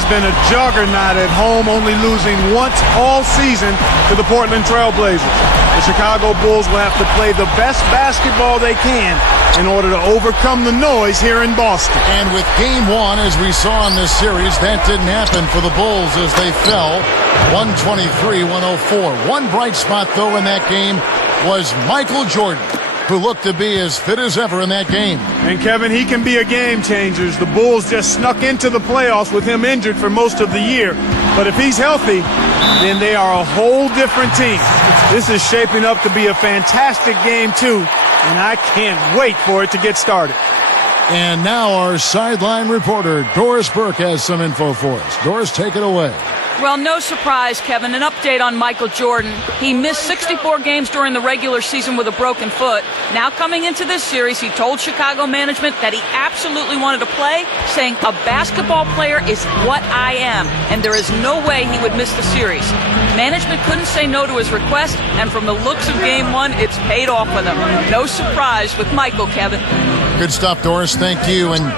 has been a juggernaut at home, only losing once all season to the Portland Trail Blazers. The Chicago Bulls will have to play the best basketball they can in order to overcome the noise here in Boston. And with game one, as we saw in this series, that didn't happen for the Bulls as they fell 123-104. One bright spot, though, in that game was Michael Jordan, who looked to be as fit as ever in that game. And Kevin, he can be a game changer. The Bulls just snuck into the playoffs with him injured for most of the year. But if he's healthy, then they are a whole different team. This is shaping up to be a fantastic game, too, and I can't wait for it to get started. And now our sideline reporter, Doris Burke, has some info for us. Doris, take it away. Well, no surprise, Kevin. An update on Michael Jordan. He missed 64 games during the regular season with a broken foot. Now coming into this series, he told Chicago management that he absolutely wanted to play, saying, "A basketball player is what I am, and there is no way he would miss the series." Management couldn't say no to his request, and from the looks of game one, it's paid off with him. No surprise with Michael, Kevin. Good stuff, Doris. Thank you. And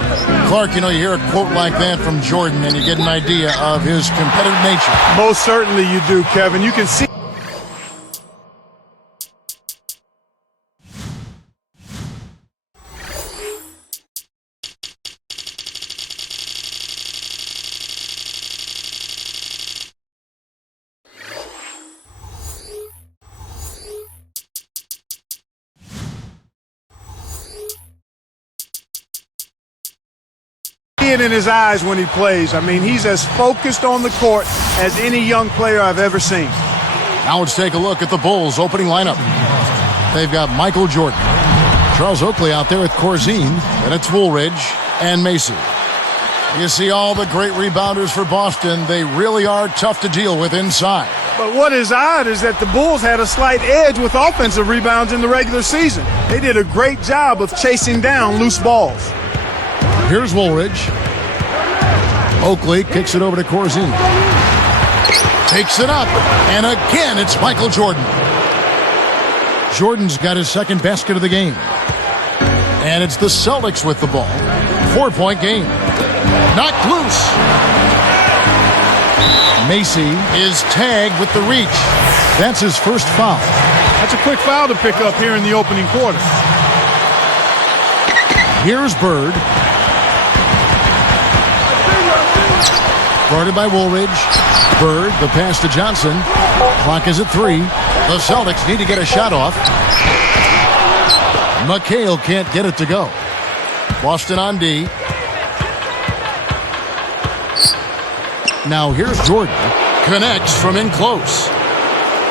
Clark, you hear a quote like that from Jordan, and you get an idea of his competitive nature. Most certainly you do, Kevin. You can see. It in his eyes when he plays. I mean, he's as focused on the court as any young player I've ever seen. Now let's take a look at the Bulls' opening lineup. They've got Michael Jordan, Charles Oakley out there with Corzine, and it's Woolridge and Macy. You see all the great rebounders for Boston. They really are tough to deal with inside. But what is odd is that the Bulls had a slight edge with offensive rebounds in the regular season. They did a great job of chasing down loose balls. Here's Woolridge. Oakley kicks it over to Corzine. Takes it up, and again it's Michael Jordan. Jordan's got his second basket of the game. And it's the Celtics with the ball. 4-point game. Knocked loose. Macy is tagged with the reach. That's his first foul. That's a quick foul to pick up here in the opening quarter. Here's Bird. Guarded by Woolridge. Bird, the pass to Johnson. Clock is at 3. The Celtics need to get a shot off. McHale can't get it to go. Boston on D. Now here's Jordan. Connects from in close.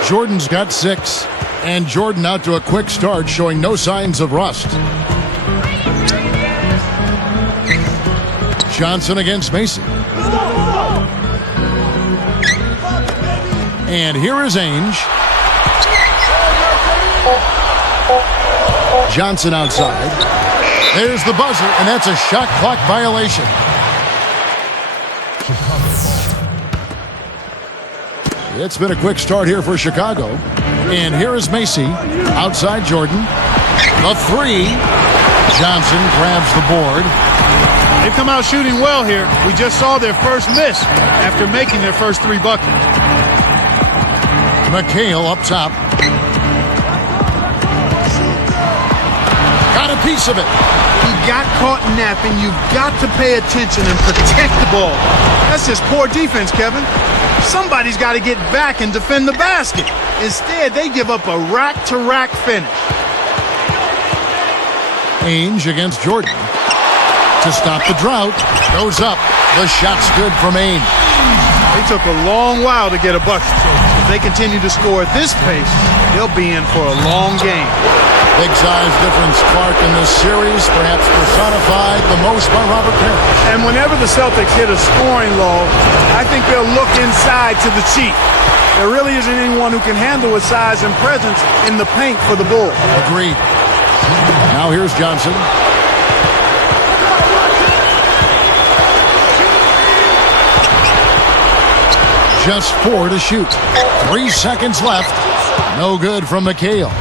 Jordan's got 6. And Jordan out to a quick start, showing no signs of rust. Johnson against Macy. And here is Ainge. Johnson outside. There's the buzzer, and that's a shot clock violation. It's been a quick start here for Chicago. And here is Macy. Outside Jordan. The 3. Johnson grabs the board. They've come out shooting well here. We just saw their first miss after making their first 3 buckets. McHale up top. Got a piece of it. He got caught napping. You've got to pay attention and protect the ball. That's just poor defense, Kevin. Somebody's got to get back and defend the basket. Instead, they give up a rack-to-rack finish. Ainge against Jordan. To stop the drought. Goes up. The shot's good from Ainge. They took a long while to get a bucket. If they continue to score at this pace, they'll be in for a long game. Big size difference, Clark, in this series, perhaps personified the most by Robert Parrish. And whenever the Celtics hit a scoring lull, I think they'll look inside to the Chief. There really isn't anyone who can handle his size and presence in the paint for the Bulls. Agreed. Now here's Johnson. Just 4 to shoot. 3 seconds left. No good from McHale.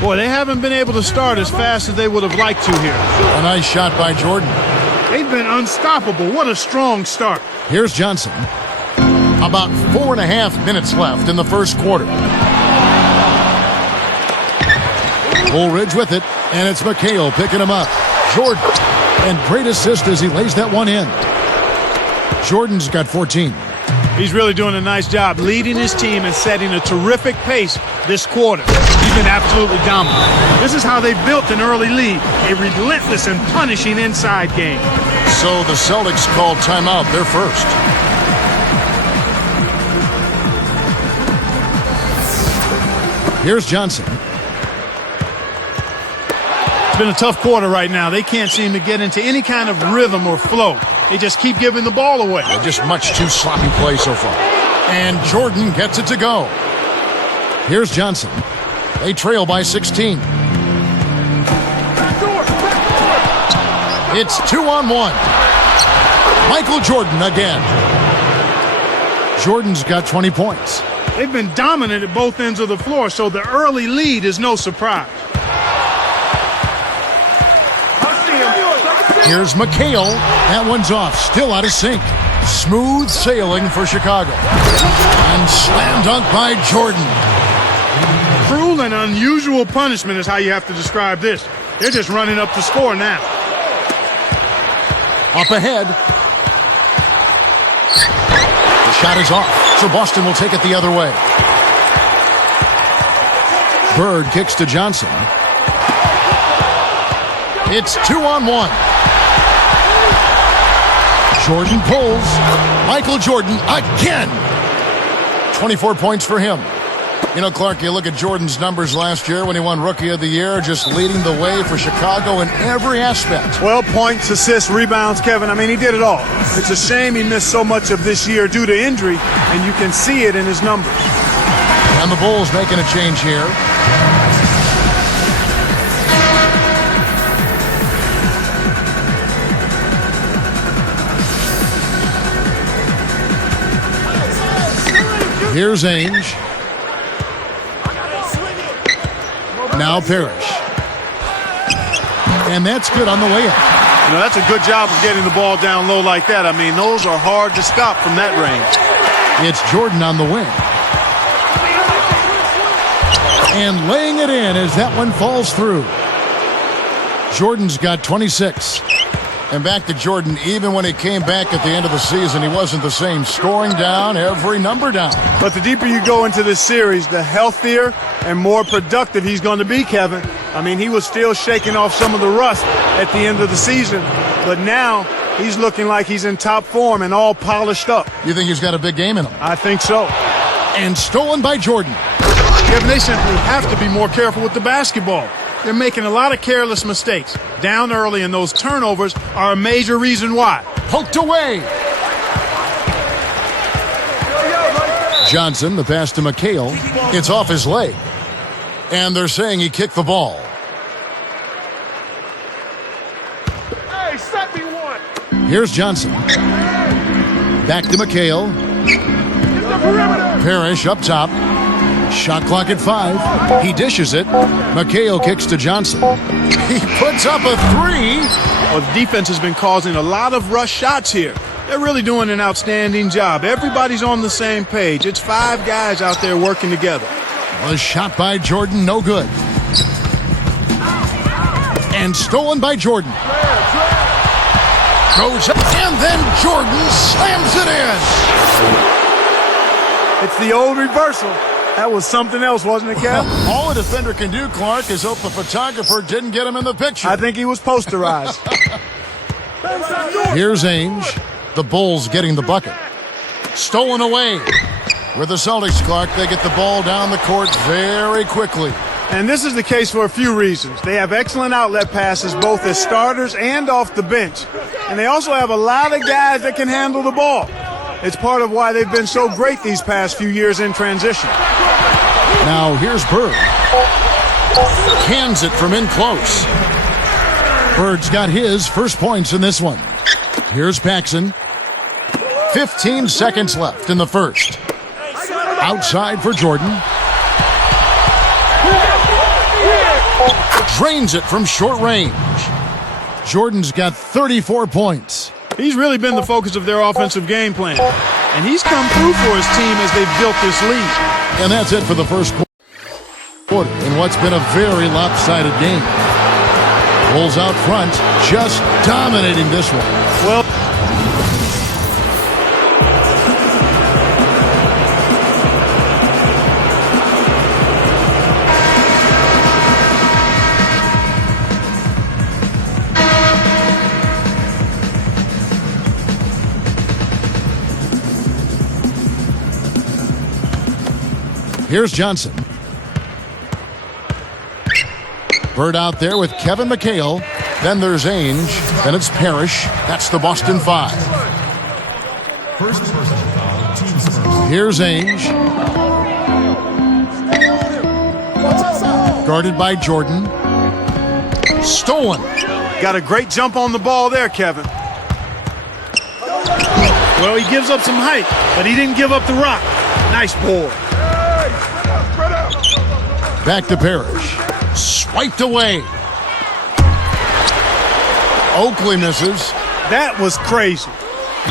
Boy, they haven't been able to start as fast as they would have liked to here. A nice shot by Jordan. They've been unstoppable. What a strong start. Here's Johnson. About 4.5 minutes left in the first quarter. Woolridge with it, and it's McHale picking him up. Jordan, and great assist as he lays that one in. Jordan's got 14. He's really doing a nice job leading his team and setting a terrific pace this quarter. He's been absolutely dominant. This is how they built an early lead, a relentless and punishing inside game. So the Celtics called timeout. They're first. Here's Johnson. It's been a tough quarter right now. They can't seem to get into any kind of rhythm or flow. They just keep giving the ball away. Just much too sloppy play so far. And Jordan gets it to go. Here's Johnson. They trail by 16. It's 2-on-1. Michael Jordan again. Jordan's got 20 points. They've been dominant at both ends of the floor, so the early lead is no surprise. Here's McHale. That one's off. Still out of sync. Smooth sailing for Chicago. And slam dunk by Jordan. Cruel and unusual punishment is how you have to describe this. They're just running up the score now. Up ahead. The shot is off, so Boston will take it the other way. Bird kicks to Johnson. It's 2-on-1. Jordan pulls. Michael Jordan again. 24 points for him. You know, Clark, you look at Jordan's numbers last year when he won Rookie of the Year, just leading the way for Chicago in every aspect. 12 points, assists, rebounds, Kevin. I mean, he did it all. It's a shame he missed so much of this year due to injury, and you can see it in his numbers. And the Bulls making a change here. Here's Ainge. Now Parrish. And that's good on the way up. You know, that's a good job of getting the ball down low like that. I mean, those are hard to stop from that range. It's Jordan on the wing. And laying it in as that one falls through. Jordan's got 26. And back to Jordan, even when he came back at the end of the season, he wasn't the same. Scoring down, every number down. But the deeper you go into this series, the healthier and more productive he's going to be, Kevin. I mean, he was still shaking off some of the rust at the end of the season, but now he's looking like he's in top form and all polished up. You think he's got a big game in him? I think so. And stolen by Jordan. Kevin, they simply have to be more careful with the basketball. They're making a lot of careless mistakes. Down early, and those turnovers are a major reason why. Poked away. Johnson, the pass to McHale. It's off his leg. And they're saying he kicked the ball. Hey, set me one. Here's Johnson. Back to McHale. Parrish up top. Shot clock at 5. He dishes it. McHale kicks to Johnson. He puts up a 3. Well, the defense has been causing a lot of rush shots here. They're really doing an outstanding job. Everybody's on the same page. It's 5 guys out there working together. A shot by Jordan, no good. And stolen by Jordan. Goes up, and then Jordan slams it in. It's the old reversal. That was something else, wasn't it, Kev? All a defender can do, Clark, is hope the photographer didn't get him in the picture. I think he was posterized. Here's Ainge. The Bulls getting the bucket. Stolen away. With the Celtics, Clark, they get the ball down the court very quickly. And this is the case for a few reasons. They have excellent outlet passes, both as starters and off the bench. And they also have a lot of guys that can handle the ball. It's part of why they've been so great these past few years in transition. Now here's Bird. Cans it from in close. Bird's got his first points in this one. Here's Paxson. 15 seconds left in the first. Outside for Jordan. Drains it from short range. Jordan's got 34 points. He's really been the focus of their offensive game plan. And he's come through for his team as they've built this lead. And that's it for the first quarter in what's been a very lopsided game. Bulls out front, just dominating this one. Well, here's Johnson. Bird out there with Kevin McHale. Then there's Ainge. Then it's Parrish. That's the Boston 5. Here's Ainge. Guarded by Jordan. Stolen. got a great jump on the ball there, Kevin. Well, he gives up some height, but he didn't give up the rock. Nice board. Back to Parrish. Swiped away. Oakley misses. That was crazy.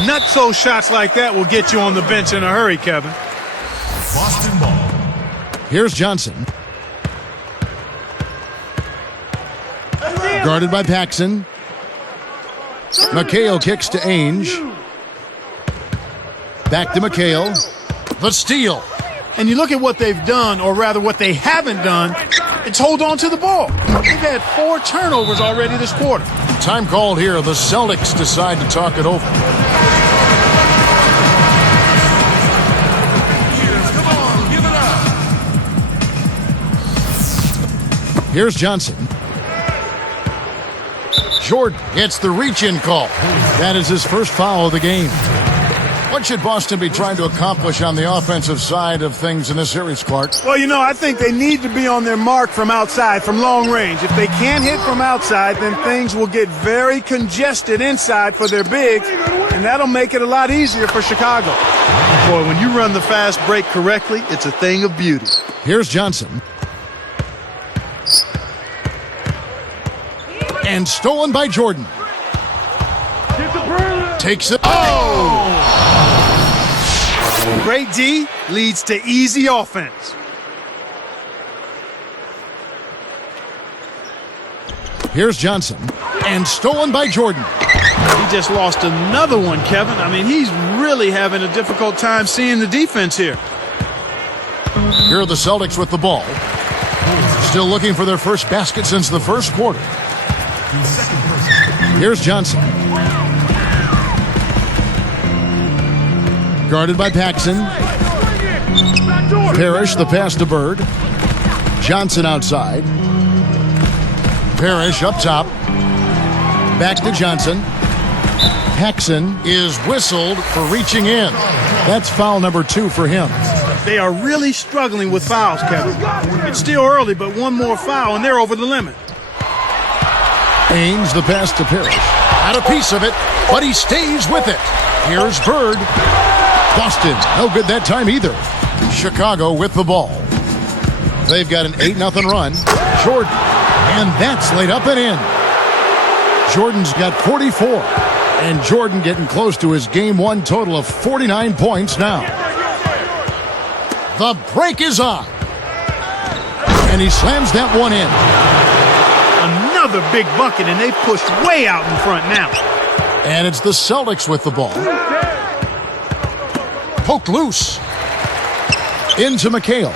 Nutso shots like that will get you on the bench in a hurry, Kevin. Boston ball. Here's Johnson. Guarded by Paxson. McHale kicks to Ainge. Back to McHale. The steal. And you look at what they've done, or rather what they haven't done, it's hold on to the ball. They've had 4 turnovers already this quarter. Time called here. The Celtics decide to talk it over. Come on, give it up. Here's Johnson. Jordan gets the reach-in call. That is his first foul of the game. What should Boston be trying to accomplish on the offensive side of things in this series, Clark? Well, you know, I think they need to be on their mark from outside, from long range. If they can't hit from outside, then things will get very congested inside for their bigs, and that'll make it a lot easier for Chicago. Boy, when you run the fast break correctly, it's a thing of beauty. Here's Johnson. And stolen by Jordan. Takes it. Oh! Great D leads to easy offense. Here's Johnson. And stolen by Jordan. He just lost another one, Kevin. I mean, he's really having a difficult time seeing the defense here. Here are the Celtics with the ball. Still looking for their first basket since the first quarter. Here's Johnson. Guarded by Paxson. Parrish, the pass to Bird. Johnson outside. Parrish up top. Back to Johnson. Paxson is whistled for reaching in. That's foul number 2 for him. They are really struggling with fouls, Kevin. It's still early, but one more foul, and they're over the limit. Ainge, the pass to Parrish. Had a piece of it, but he stays with it. Here's Bird. Boston, no good that time either. Chicago with the ball. They've got an 8-0 run. Jordan, and that's laid up and in. Jordan's got 44, and Jordan getting close to his Game 1 total of 49 points now. The break is on, and he slams that one in. Another big bucket, and they've pushed way out in front now. And it's the Celtics with the ball. Poked loose. Into McHale.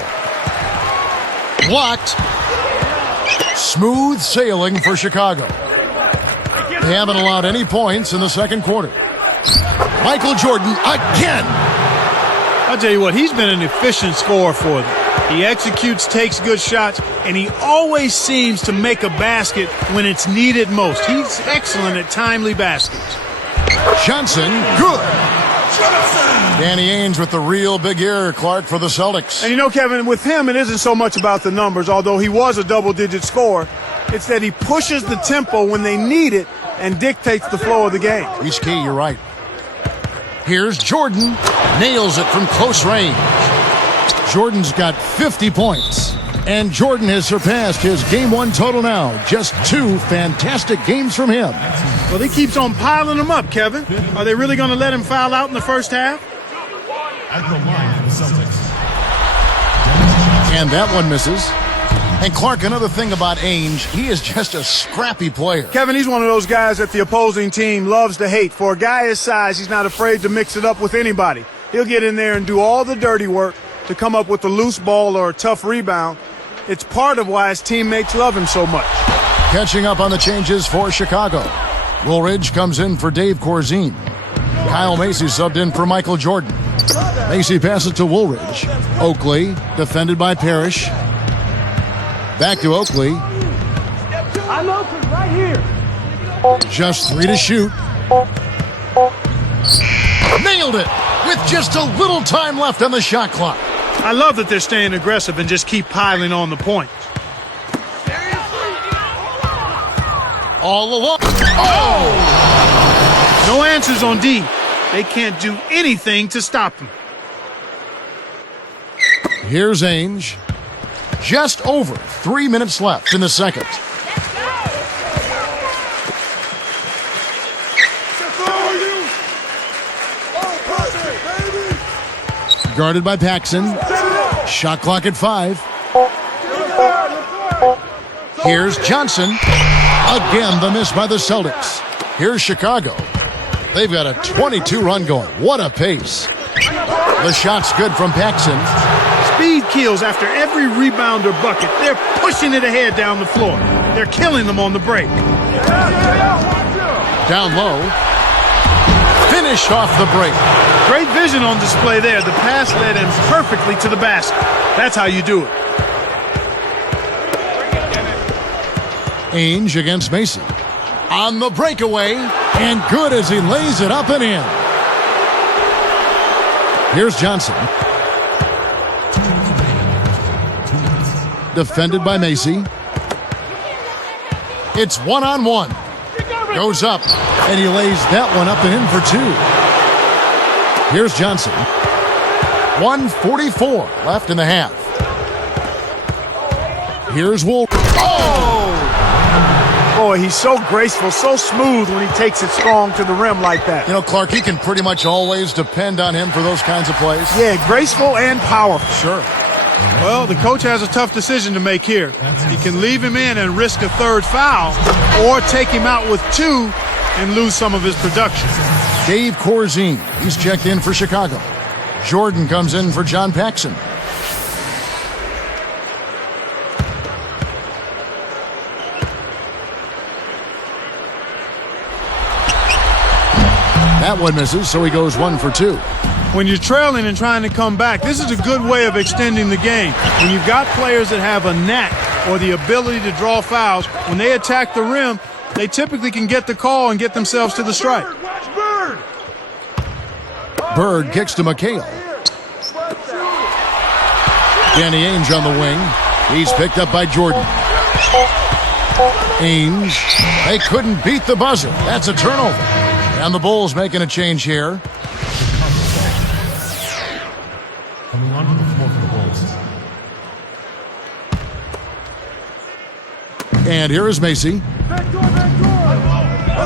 Blocked. Smooth sailing for Chicago. They haven't allowed any points in the second quarter. Michael Jordan again. I'll tell you what, he's been an efficient scorer for them. He executes, takes good shots, and he always seems to make a basket when it's needed most. He's excellent at timely baskets. Johnson, good. Danny Ainge with the real big year, Clark, for the Celtics. And you know, Kevin, with him, it isn't so much about the numbers, although he was a double-digit scorer. It's that he pushes the tempo when they need it and dictates the flow of the game. He's key, you're right. Here's Jordan. Nails it from close range. Jordan's got 50 points, And Jordan has surpassed his Game 1 total now. Just 2 fantastic games from him. Well, he keeps on piling them up, Kevin. Are they really going to let him foul out in the first half? At the line, the Celtics. And that one misses. And Clark, another thing about Ainge, he is just a scrappy player. Kevin, he's one of those guys that the opposing team loves to hate. For a guy his size, he's not afraid to mix it up with anybody. He'll get in there and do all the dirty work to come up with a loose ball or a tough rebound. It's part of why his teammates love him so much. Catching up on the changes for Chicago. Woolridge comes in for Dave Corzine. Kyle Macy subbed in for Michael Jordan. Macy passes to Woolridge. Oakley, defended by Parrish. Back to Oakley. I'm open right here. Just 3 to shoot. Nailed it with just a little time left on the shot clock. I love that they're staying aggressive and just keep piling on the points. All along. Oh! No answers on D. They can't do anything to stop him. Here's Ainge. Just over 3 minutes left in the second. Guarded by Paxson. Shot clock at 5. Here's Johnson. Again, the miss by the Celtics. Here's Chicago. They've got a 22-run going. What a pace. The shot's good from Paxson. Speed kills after every rebound or bucket. They're pushing it ahead down the floor. They're killing them on the break. Down low. Finished off the break. Great vision on display there. The pass led him perfectly to the basket. That's how you do it. Ainge against Macy. On the breakaway. And good as he lays it up and in. Here's Johnson. Defended by Macy. It's 1-on-1. Goes up, and he lays that one up and in for 2. Here's Johnson. 1:44 left in the half. Here's Wolf. Oh! Boy, he's so graceful, so smooth when he takes it strong to the rim like that. You know, Clark, you can pretty much always depend on him for those kinds of plays. Yeah, graceful and powerful. Sure. Well, the coach has a tough decision to make here. He can leave him in and risk a third foul, or take him out with 2 and lose some of his production. Dave Corzine, he's checked in for Chicago. Jordan comes in for John Paxson. That one misses, so he goes 1 for 2. When you're trailing and trying to come back, this is a good way of extending the game. When you've got players that have a knack or the ability to draw fouls, when they attack the rim, they typically can get the call and get themselves to the strike. Bird kicks to McHale. Danny Ainge on the wing. He's picked up by Jordan. Ainge. They couldn't beat the buzzer. That's a turnover. And the Bulls making a change here. Coming onto the floor for the Bulls. And here is Macy.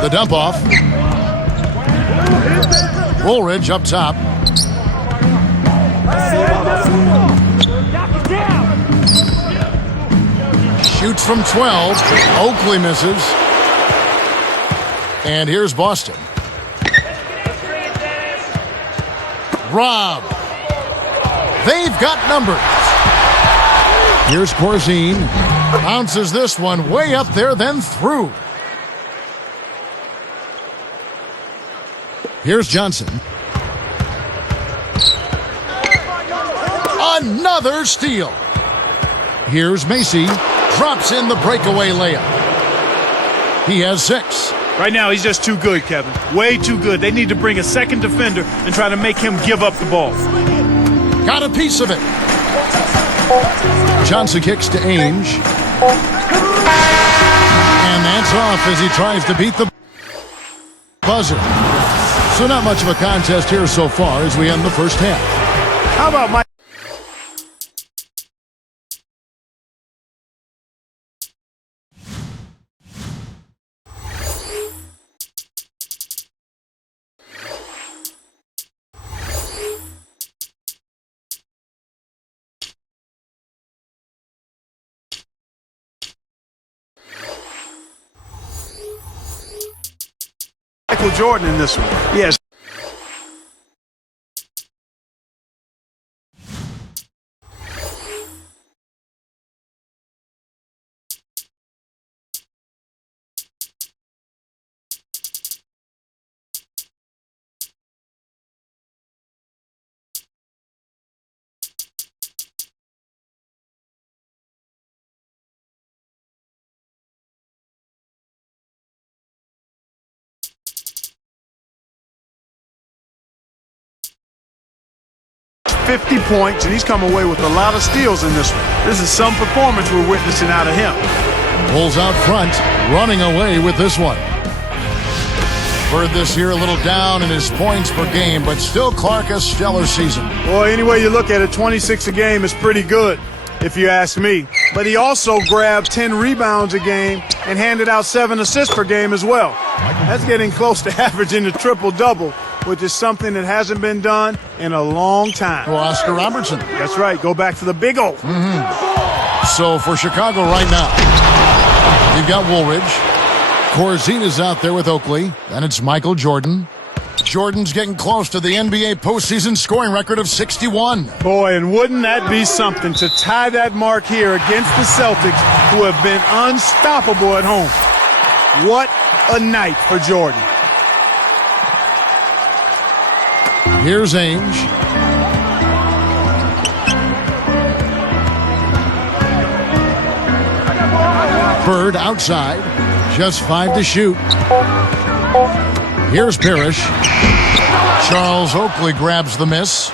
The dump off. Woolridge up top. Shoots from 12. Oakley misses. And here's Boston. Rob. They've got numbers. Here's Corzine. Bounces this one way up there, then through. Here's Johnson. Another steal. Here's Macy. Drops in the breakaway layup. He has 6. Right now, he's just too good, Kevin. Way too good. They need to bring a second defender and try to make him give up the ball. Got a piece of it. Johnson kicks to Ainge. And that's off as he tries to beat the buzzer. So not much of a contest here so far as we end the first half. How about Mike? Michael Jordan in this one. Yes. .50 points, and he's come away with a lot of steals in this one. This is some performance we're witnessing out of him. Bulls out front, running away with this one. Bird this year a little down in his points per game, but still Clark a stellar season. Well, any way you look at it, 26 a game is pretty good, if you ask me. But he also grabbed 10 rebounds a game and handed out 7 assists per game as well. That's getting close to averaging a triple-double, which is something that hasn't been done in a long time. Well, Oscar Robertson. That's right. Go back to the big O. So for Chicago right now, you've got Woolridge. Corzine is out there with Oakley. Then it's Michael Jordan. Jordan's getting close to the NBA postseason scoring record of 61. Boy, and wouldn't that be something to tie that mark here against the Celtics, who have been unstoppable at home. What a night for Jordan. Here's Ainge. Bird outside. Just 5 to shoot. Here's Parrish. Charles Oakley grabs the miss.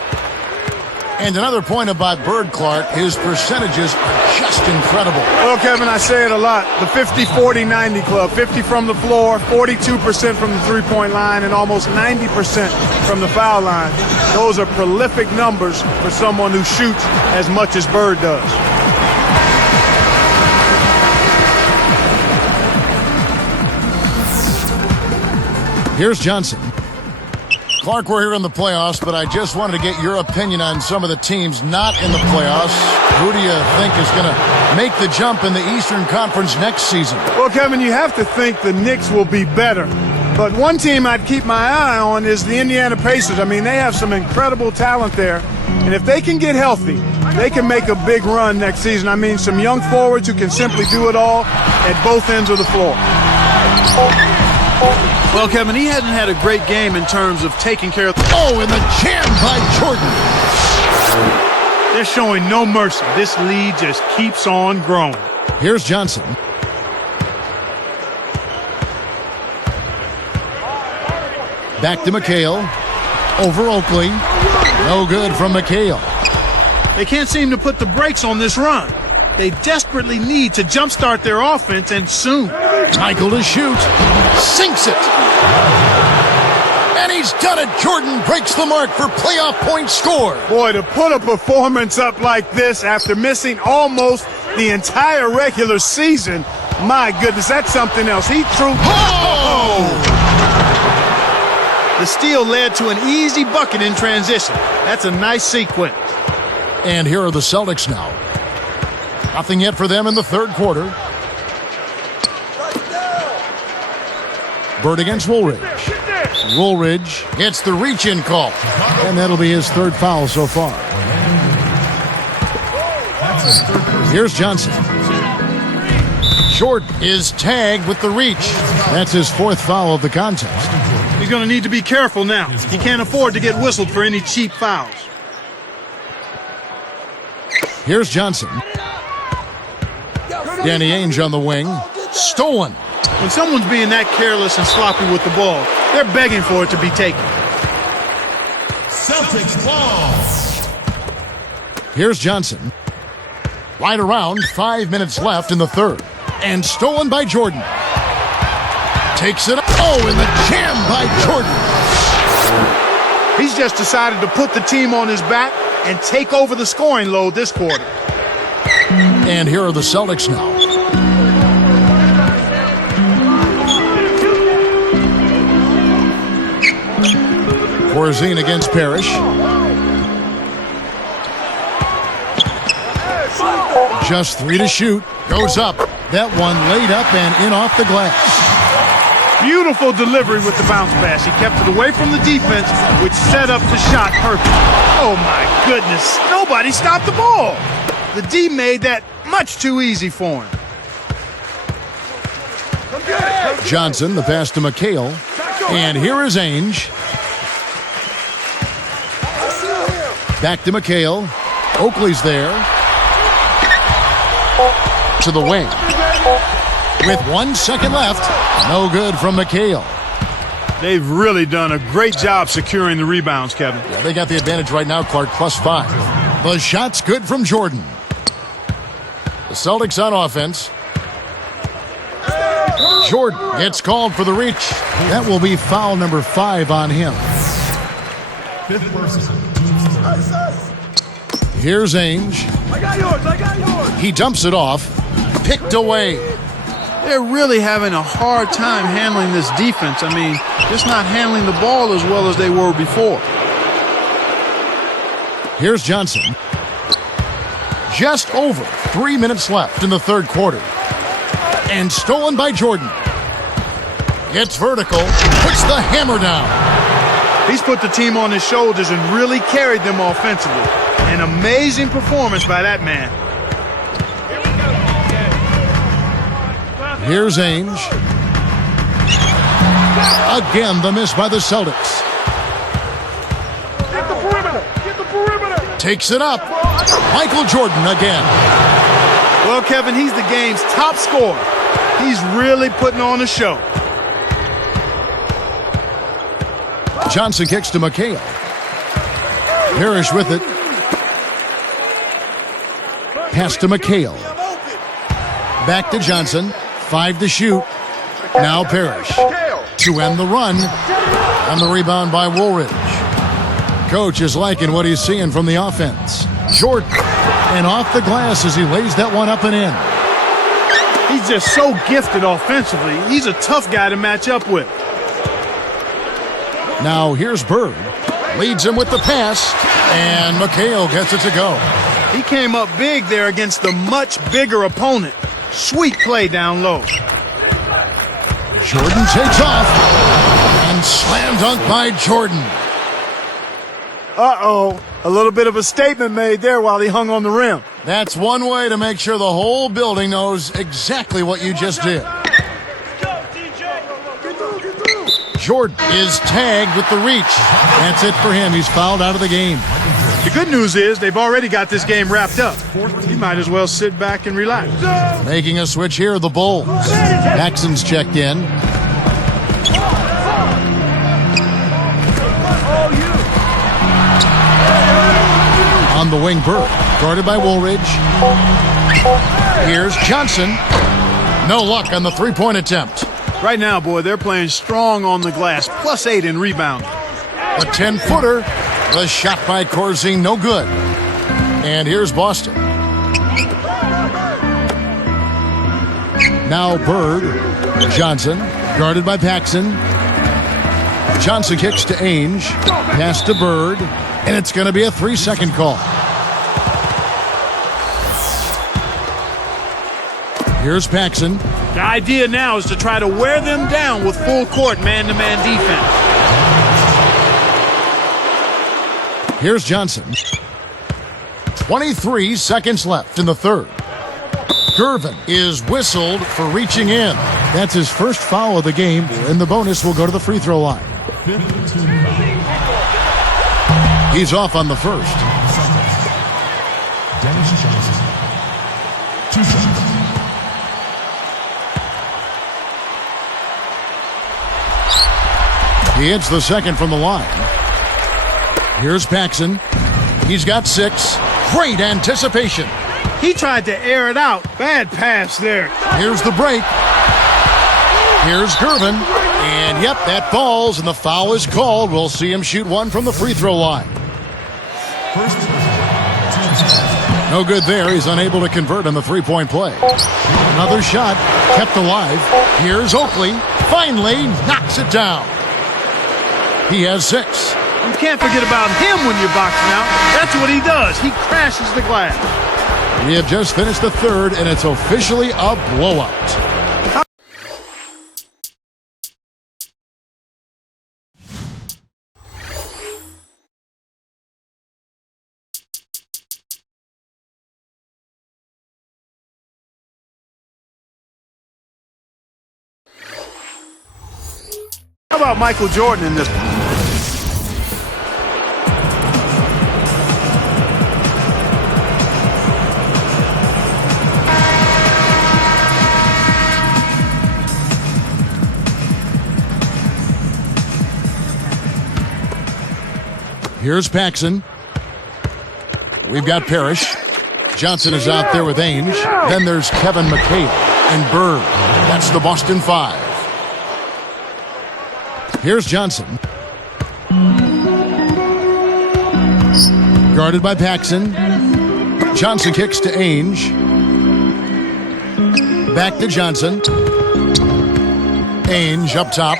And another point about Bird, Clark, his percentages are just incredible. Well, Kevin, I say it a lot. The 50-40-90 club. 50 from the floor, 42% from the three-point line, and almost 90% from the foul line. Those are prolific numbers for someone who shoots as much as Bird does. Here's Johnson. Clark, we're here in the playoffs, but I just wanted to get your opinion on some of the teams not in the playoffs. Who do you think is going to make the jump in the Eastern Conference next season? Well, Kevin, you have to think the Knicks will be better. But one team I'd keep my eye on is the Indiana Pacers. I mean, they have some incredible talent there. And if they can get healthy, they can make a big run next season. I mean, some young forwards who can simply do it all at both ends of the floor. Well, Kevin, he hadn't had a great game in terms of taking care of... Oh, and the jam by Jordan. They're showing no mercy. This lead just keeps on growing. Here's Johnson. Back to McHale. Over Oakley. No good from McHale. They can't seem to put the brakes on this run. They desperately need to jumpstart their offense, and soon. Michael to shoot. Sinks it. And he's done it. Jordan breaks the mark for playoff points scored. Boy, to put a performance up like this after missing almost the entire regular season, my goodness, that's something else. He threw. Oh! The steal led to an easy bucket in transition. That's a nice sequence. And here are the Celtics now. Nothing yet for them in the third quarter. Bird against Woolridge. Woolridge gets the reach-in call. And that'll be his third foul so far. Here's Johnson. Jordan is tagged with the reach. That's his fourth foul of the contest. He's going to need to be careful now. He can't afford to get whistled for any cheap fouls. Here's Johnson. Danny Ainge on the wing. Stolen. When someone's being that careless and sloppy with the ball, they're begging for it to be taken. Celtics ball. Here's Johnson. Right around 5 minutes left in the third. And stolen by Jordan. Takes it. Oh, and the jam by Jordan. He's just decided to put the team on his back and take over the scoring load this quarter. And here are the Celtics now. Corzine against Parrish. Just 3 to shoot. Goes up. That one laid up and in off the glass. Beautiful delivery with the bounce pass. He kept it away from the defense, which set up the shot perfect. Oh, my goodness. Nobody stopped the ball. The D made that much too easy for him. Johnson, the pass to McHale. And here is Ainge. Back to McHale. Oakley's there. To the wing. With 1 second left. No good from McHale. They've really done a great job securing the rebounds, Kevin. Yeah, they got the advantage right now, Clark, +5. The shot's good from Jordan. The Celtics on offense. Jordan gets called for the reach. That will be foul number 5 on him. Fifth person. Here's Ainge. I got yours. He dumps it off. Picked away. They're really having a hard time handling this defense. I mean, just not handling the ball as well as they were before. Here's Johnson. Just over 3 minutes left in the third quarter. And stolen by Jordan. It's vertical. Puts the hammer down. He's put the team on his shoulders and really carried them offensively. An amazing performance by that man. Here's Ainge. Again, the miss by the Celtics. Get the perimeter. Takes it up. Michael Jordan again. Well, Kevin, he's the game's top scorer. He's really putting on a show. Johnson kicks to McHale. Parrish with it. Pass to McHale. Back to Johnson. 5 to shoot. Now Parrish. To end the run. And the rebound by Woolridge. Coach is liking what he's seeing from the offense. Jordan. And off the glass as he lays that one up and in. He's just so gifted offensively. He's a tough guy to match up with. Now here's Bird. Leads him with the pass. And McHale gets it to go. He came up big there against the much bigger opponent. Sweet play down low. Jordan takes off. And slam dunk by Jordan. Uh-oh. A little bit of a statement made there while he hung on the rim. That's one way to make sure the whole building knows exactly what you just did. Jordan is tagged with the reach. That's it for him. He's fouled out of the game. The good news is they've already got this game wrapped up. You might as well sit back and relax. Making a switch here, the Bulls. Jackson's checked in. On the wing, Bird. Guarded by Woolridge. Here's Johnson. No luck on the three-point attempt. Right now, boy, they're playing strong on the glass. +8 in rebound. A 10-footer. The shot by Corzine, no good. And here's Boston. Now Bird. Johnson. Guarded by Paxson. Johnson kicks to Ainge. Pass to Bird. And it's going to be a 3-second call. Here's Paxson. The idea now is to try to wear them down with full court man-to-man defense. Here's Johnson. 23 seconds left in the third. Gervin is whistled for reaching in. That's his first foul of the game, and the bonus will go to the free throw line. He's off on the first. Dennis Johnson. 2 shots. He hits the second from the line. Here's Paxson. He's got 6. Great anticipation. He tried to air it out. Bad pass there. Here's the break. Here's Gervin. And yep, that falls and the foul is called. We'll see him shoot one from the free throw line. No good there. He's unable to convert on the three-point play. Another shot kept alive. Here's Oakley. Finally knocks it down. He has 6. You can't forget about him when you're boxing out. That's what he does. He crashes the glass. We have just finished the third, and it's officially a blowout. about Michael Jordan in this one? Here's Paxson. We've got Parrish. Johnson is out there with Ainge. Then there's Kevin McHale and Bird. That's the Boston Five. Here's Johnson. Guarded by Paxson. Johnson kicks to Ainge. Back to Johnson. Ainge up top.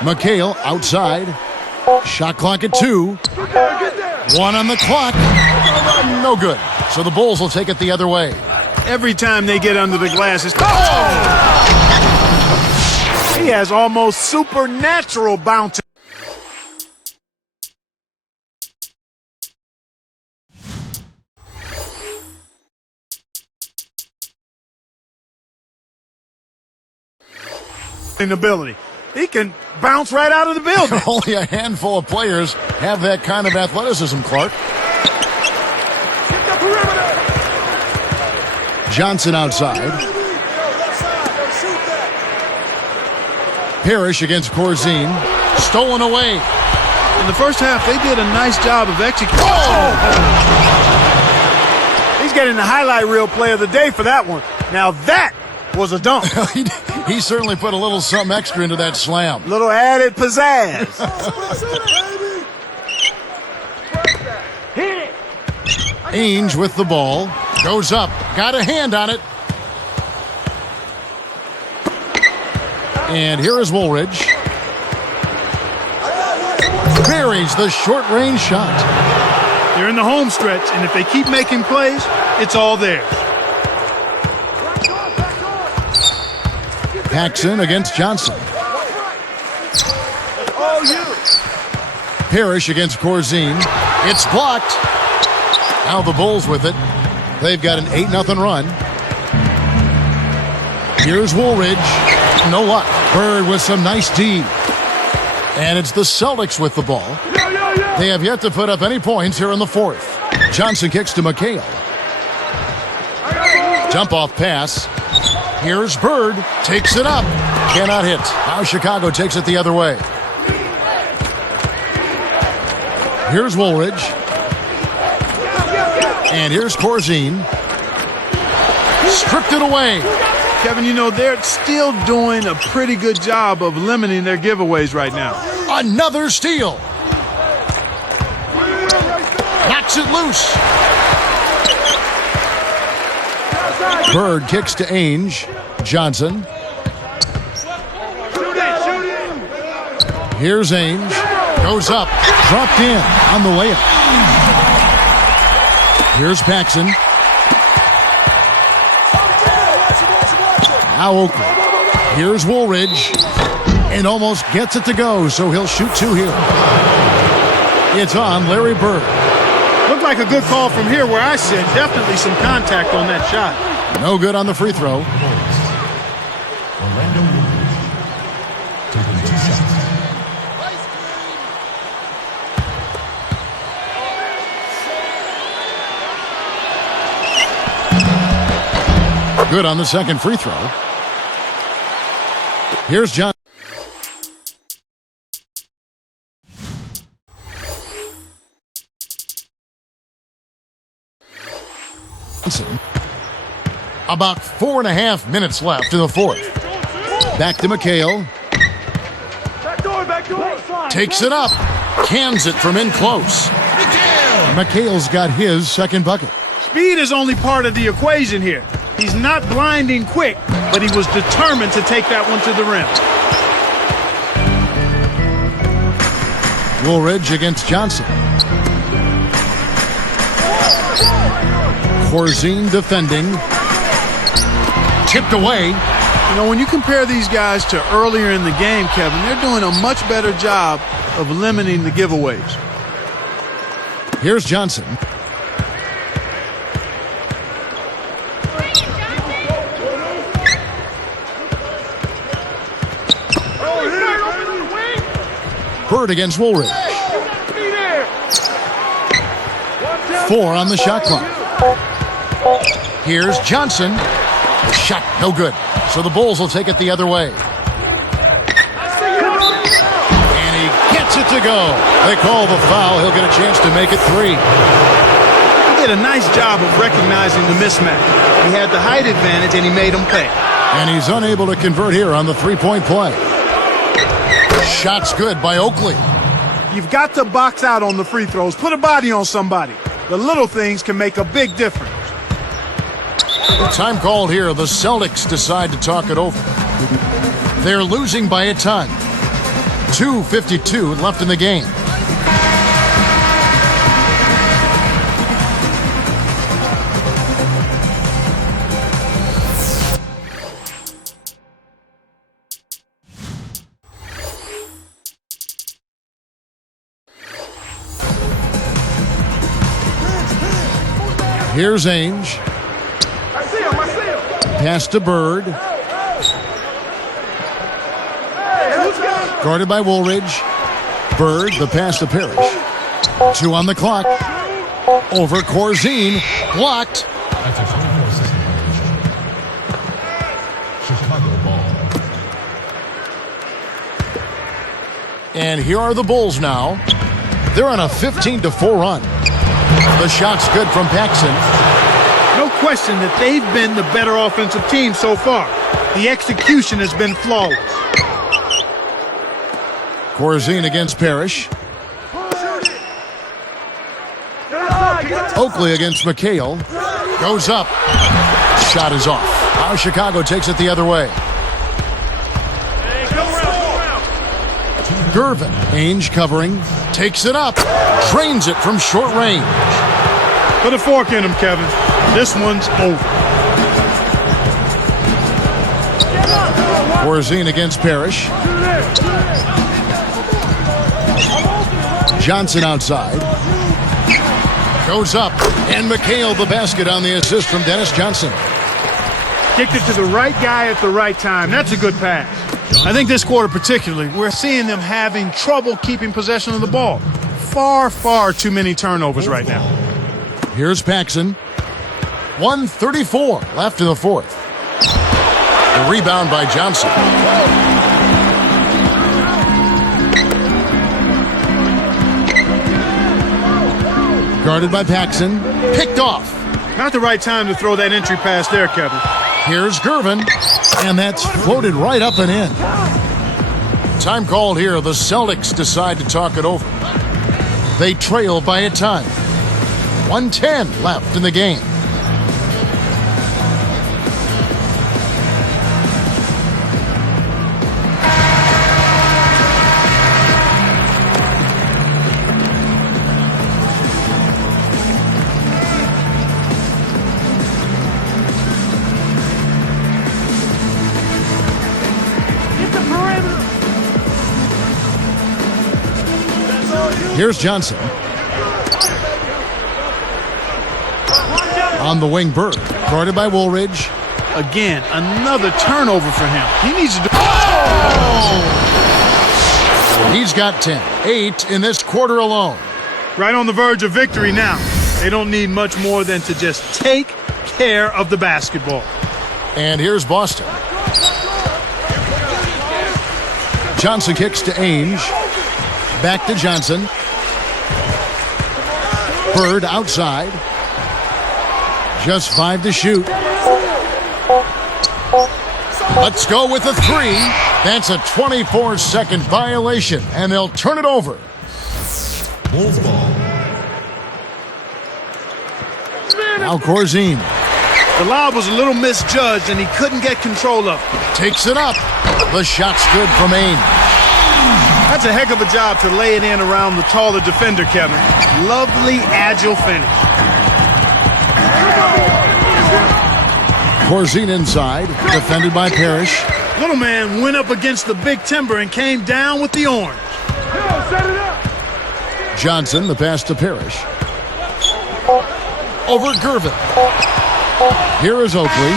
McHale outside. Shot clock at 2. 1 on the clock. No good. So the Bulls will take it the other way. Every time they get under the glass, it's... He has almost supernatural bounce. Ability. He can bounce right out of the building. Only a handful of players have that kind of athleticism, Clark. Get the perimeter. Johnson outside. Parrish against Corzine. Stolen away. In the first half, they did a nice job of executing. He's getting the highlight reel play of the day for that one. Now that was a dunk. He certainly put a little something extra into that slam. Little added pizzazz. Ainge with the ball. Goes up. Got a hand on it. And here is Woolridge. Buries the short-range shot. They're in the home stretch, and if they keep making plays, it's all theirs. Paxson against Johnson. Parrish against Corzine. It's blocked. Now the Bulls with it. They've got an 8-0 run. Here's Woolridge. No luck. Bird with some nice D. And it's the Celtics with the ball. They have yet to put up any points here in the fourth. Johnson kicks to McHale. Jump-off pass. Here's Bird. Takes it up. Cannot hit. Now Chicago takes it the other way. Here's Woolridge. And here's Corzine. Stripped it away. Kevin, you know, they're still doing a pretty good job of limiting their giveaways right now. Another steal. Knocks it loose. Bird kicks to Ainge. Johnson. Here's Ainge. Goes up. Dropped in on the layup. Here's Paxson. Now Oakley. Here's Woolridge. And almost gets it to go, so he'll shoot 2 here. It's on Larry Bird. Looked like a good call from here where I sit. Definitely some contact on that shot. No good on the free throw. Orlando Warriors. Taking 2 shots. Good on the second free throw. Here's Johnson. About 4.5 minutes left in the fourth. Back to McHale. Back door. Takes it up. Cans it from in close. McHale's got his second bucket. Speed is only part of the equation here. He's not blinding quick, but he was determined to take that one to the rim. Woolridge against Johnson. Corzine defending. Tipped away. You know, when you compare these guys to earlier in the game, Kevin, they're doing a much better job of limiting the giveaways. Here's Johnson. Bird against Woolridge. 4 on the shot clock. Here's Johnson. Shot no good. So the Bulls will take it the other way. And he gets it to go. They call the foul. He'll get a chance to make it 3. He did a nice job of recognizing the mismatch. He had the height advantage, and he made him pay. And he's unable to convert here on the three-point play. Shot's good by Oakley. You've got to box out on the free throws. Put a body on somebody. The little things can make a big difference. Time called here. The Celtics decide to talk it over. They're losing by a ton. 2:52 left in the game. Here's Ainge. I see him. Pass to Bird. Hey, who's got? Guarded by Woolridge. Bird, the pass to Parrish. 2 on the clock. Over Corzine. Blocked. After 24 seconds. Chicago ball. And here are the Bulls now. They're on a 15-4 run. The shot's good from Paxson. No question that they've been the better offensive team so far. The execution has been flawless. Corzine against Parrish. Oakley against McHale. Goes up. Shot is off. Now Chicago takes it the other way. Gervin. Ainge covering. Takes it up. Trains it from short range. Put a fork in him, Kevin. This one's over. Corzine against Parrish. Johnson outside. Goes up. And McHale the basket on the assist from Dennis Johnson. Kicked it to the right guy at the right time. That's a good pass. I think this quarter particularly, we're seeing them having trouble keeping possession of the ball. Far, far too many turnovers right now. Here's Paxson. 1:34 left in the fourth. The rebound by Johnson. Guarded by Paxson. Picked off. Not the right time to throw that entry pass there, Kevin. Here's Gervin. And that's floated right up and in. Time called here. The Celtics decide to talk it over. They trail by a ton. 1:10 left in the game. Here's Johnson. On the wing, Bird. Guarded by Woolridge. Again, another turnover for him. He needs to do... He's got 10. 8 in this quarter alone. Right on the verge of victory now. They don't need much more than to just take care of the basketball. And here's Boston. Johnson kicks to Ainge. Back to Johnson. Bird outside. Just 5 to shoot. Let's go with a 3. That's a 24-second violation, and they'll turn it over. Bulls ball. Now Corzine The lob was a little misjudged, and he couldn't get control of it. takes it up. The shot's good from Ainge. That's a heck of a job to lay it in around the taller defender, Kevin. Lovely, agile finish. Corzine inside, defended by Parrish. Little man went up against the big timber and came down with the orange. Set it up. Johnson, the pass to Parrish. Over Gervin. Here is Oakley.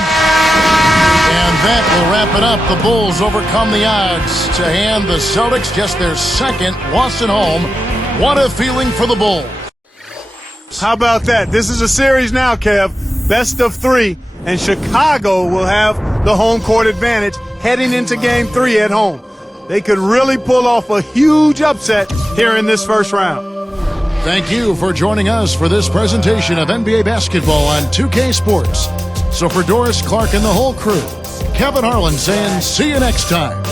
And that will wrap it up. The Bulls overcome the odds to hand the Celtics just their second loss at home. What a feeling for the Bulls. How about that? This is a series now, Kev. Best of 3, and Chicago will have the home court advantage heading into Game 3 at home. They could really pull off a huge upset here in this first round. Thank you for joining us for this presentation of NBA basketball on 2K Sports. So for Doris, Clark, and the whole crew, Kevin Harlan saying see you next time.